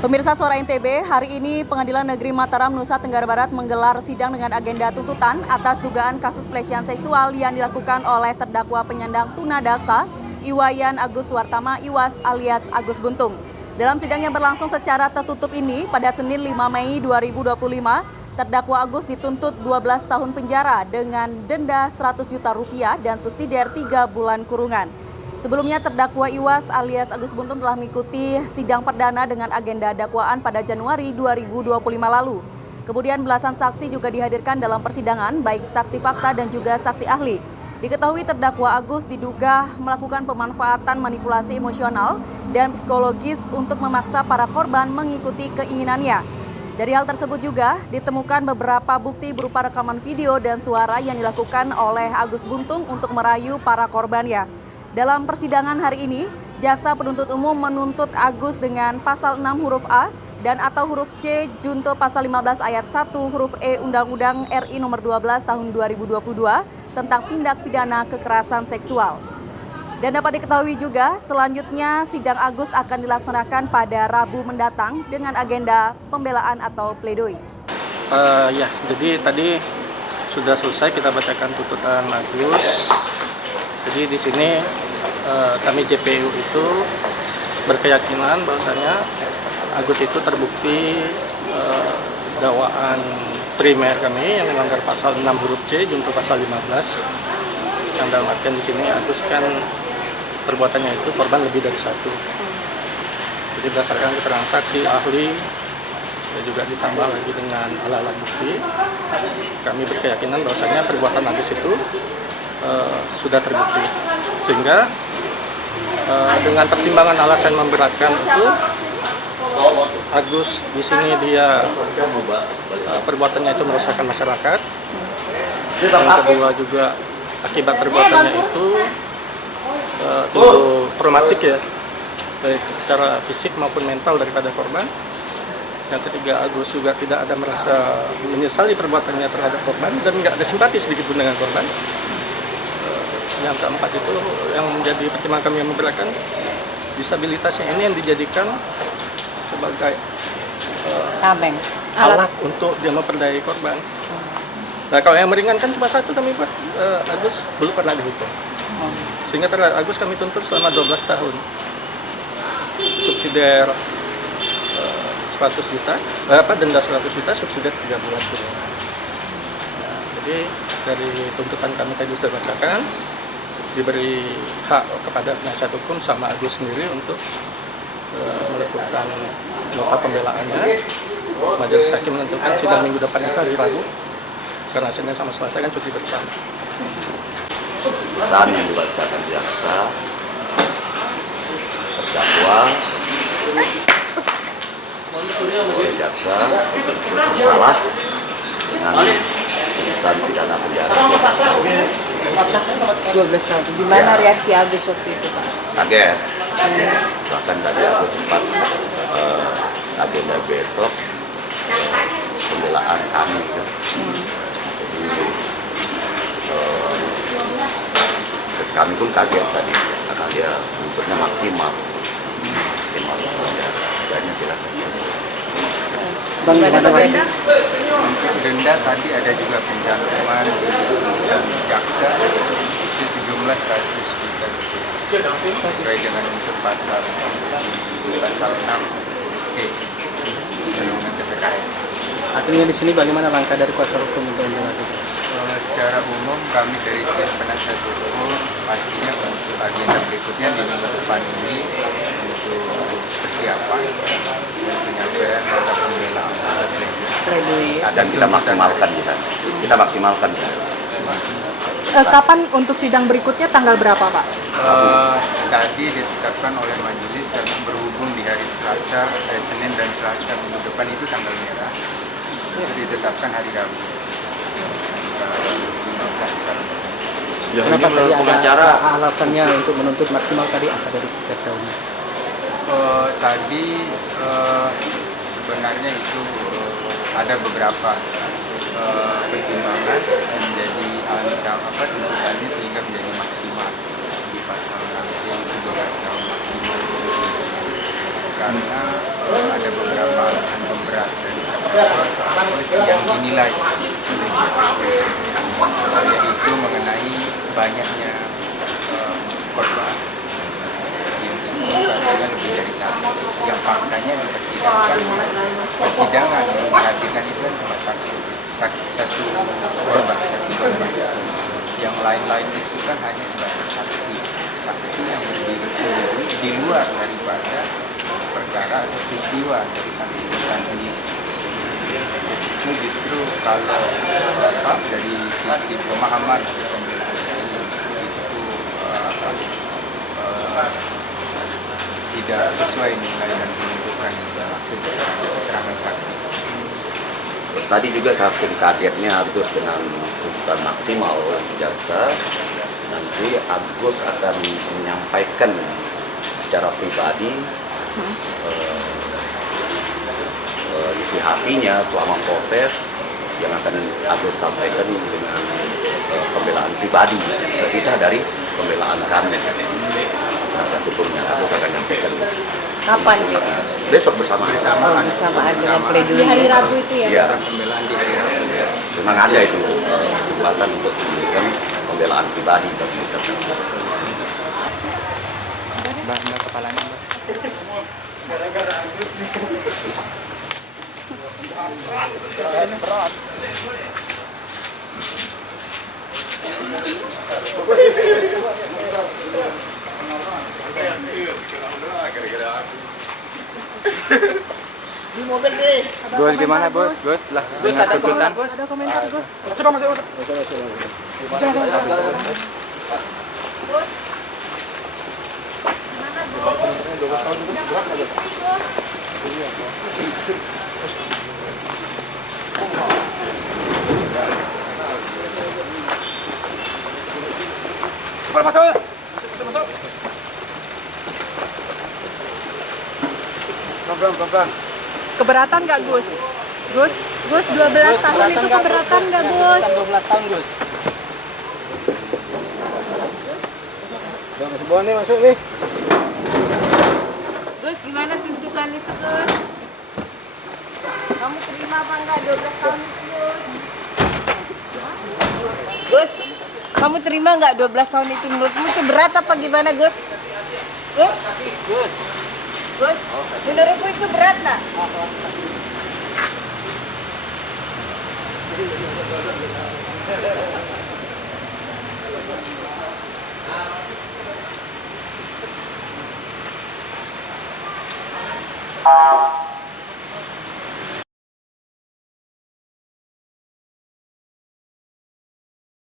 Pemirsa Suara NTB, hari ini Pengadilan Negeri Mataram, Nusa Tenggara Barat menggelar sidang dengan agenda tuntutan atas dugaan kasus pelecehan seksual yang dilakukan oleh terdakwa penyandang tunadaksa Iwayan Agus Wartama Iwas alias Agus Buntung. Dalam sidang yang berlangsung secara tertutup ini, pada Senin 5 Mei 2025, terdakwa Agus dituntut 12 tahun penjara dengan denda 100 juta rupiah dan subsidiar 3 bulan kurungan. Sebelumnya terdakwa Iwas alias Agus Buntung telah mengikuti sidang perdana dengan agenda dakwaan pada Januari 2025 lalu. Kemudian belasan saksi juga dihadirkan dalam persidangan, baik saksi fakta dan juga saksi ahli. Diketahui terdakwa Agus diduga melakukan pemanfaatan manipulasi emosional dan psikologis untuk memaksa para korban mengikuti keinginannya. Dari hal tersebut juga ditemukan beberapa bukti berupa rekaman video dan suara yang dilakukan oleh Agus Buntung untuk merayu para korbannya. Dalam persidangan hari ini, jaksa penuntut umum menuntut Agus dengan pasal 6 huruf A dan atau huruf C junto pasal 15 ayat 1 huruf E Undang-Undang RI nomor 12 tahun 2022 tentang tindak pidana kekerasan seksual. Dan dapat diketahui juga, selanjutnya sidang Agus akan dilaksanakan pada Rabu mendatang dengan agenda pembelaan atau pledoi. Jadi tadi sudah selesai kita bacakan tuntutan Agus. Jadi di sini kami JPU itu berkeyakinan bahwasanya Agus itu terbukti dakwaan primer kami yang melanggar pasal 6 huruf C junto pasal 15. Yang dalam artian di sini Agus kan perbuatannya itu korban lebih dari satu. Jadi berdasarkan keterangan saksi, ahli, dan juga ditambah lagi dengan alat-alat bukti, kami berkeyakinan bahwasanya perbuatan Agus itu sudah terbukti, sehingga dengan pertimbangan alasan memberatkan itu Agus di sini dia perbuatannya itu meresahkan masyarakat. Yang kedua juga akibat perbuatannya itu tentu traumatik ya, baik secara fisik maupun mental daripada korban. Yang ketiga, Agus juga tidak ada merasa menyesali perbuatannya terhadap korban dan nggak ada simpati sedikit pun dengan korban. Yang keempat itu yang menjadi pertimbangan kami yang memberatkan, disabilitasnya ini yang dijadikan sebagai alat untuk dia memperdayai korban. Nah, kalau yang meringankan cuma satu kami buat, Agus belum pernah dihukum. Sehingga terhadap Agus kami tuntut selama 12 tahun. Subsidiar 100 juta, denda 100 juta, subsidiar 3 bulan kurungan. Nah, jadi dari tuntutan kami tadi sudah bacakan, diberi hak kepada penasihat hukum sama Agus sendiri untuk melakukan nota pembelaannya. Majelis hakim menentukan sidang minggu depan itu hari Rabu, karena Senin sama Selasa kan cuti bersama. Dan yang dibacakan jaksa, terdakwa oleh jaksa bersalah dengan tuntutan pidana penjara 12 tahun. Gimana reaksi Agus waktu itu, Pak? kaget. Bahkan tadi aku sempat agenda besok pembelaan kami. Jadi kami pun kaget tadi karena dia tuntutnya maksimal. Misalnya silakan. Bang, Untuk denda tadi ada juga pencantuman yang jaksa itu sejumlah 100 juta rupiah sesuai dengan unsur pasal 6 C Undang-Undang TPKS. Artinya di sini bagaimana langkah dari kuasa hukum untuk membelah? Secara umum kami dari tim penasihat hukum pastinya untuk agenda berikutnya di minggu depan ini untuk persiapan dan penyampaian nota pembelaan Dan kita maksimalkan di sana. Kita maksimalkan. Kapan untuk sidang berikutnya, tanggal berapa, Pak? Tadi ditetapkan oleh majelis karena berhubung di hari Selasa, Senin dan Selasa minggu depan itu tanggal merah, itu ditetapkan hari Rabu. 15 sekarang. Ya, Kenapa tadi ada alasannya untuk menuntut maksimal tadi apa dari jaksa umum? Tadi sebenarnya itu ada beberapa pertimbangan yang menjadi tuntutannya sehingga menjadi maksimal di pasal 6 yang 12 tahun maksimal. karena ada beberapa alasan pemberat dan yang dinilai oleh JPU, yaitu mengenai banyaknya korban yang katanya lebih dari satu, yang faktanya di persidangan yang dihadirkan itu kan cuma satu korban, saksi korban. Yang lain-lain itu kan hanya sebagai saksi yang berdiri sendiri di luar daripada perkara atau peristiwa dari saksi korban sendiri. Itu justru kalau dari sisi pemahaman atau pembelaan saya itu tidak sesuai nilai dan penuntutan yang dimaksud keterangan saksi. Tadi juga saking kagetnya Agus dengan tuntutan maksimal oleh jaksa, nanti Agus akan menyampaikan secara pribadi isi hatinya selama proses yang akan Agus sampaikan dengan pembelaan pribadi, terpisah dari pembelaan kami. Nah, satu turnya Agus akan menyampaikan. Kapan gitu? Besok bersamaan. Bersamaan dengan pledoi di hari Rabu itu ya? Iya. Pembelaan di hari Rabu. Memang ada itu kesempatan untuk memberikan pembelaan pribadi bagi terdakwa. Mbak kepalanya, Mbak. Di mobil deh. Bos gimana bos? Bos lah. Gus, ada tuntutan. komentar, Gus? Ada komentar Gus. Keberatan nggak Gus? Gus 12 tahun itu keberatan nggak Gus? 12 tahun Gus. Masuk nih, masuk nih. Gus gimana tuntutan itu Gus? Kamu terima apa enggak 12 tahun itu Gus? Gus, kamu terima nggak 12 tahun itu? Menurutmu itu berat apa gimana Gus? Gus? Gus, menurutmu itu berat nggak?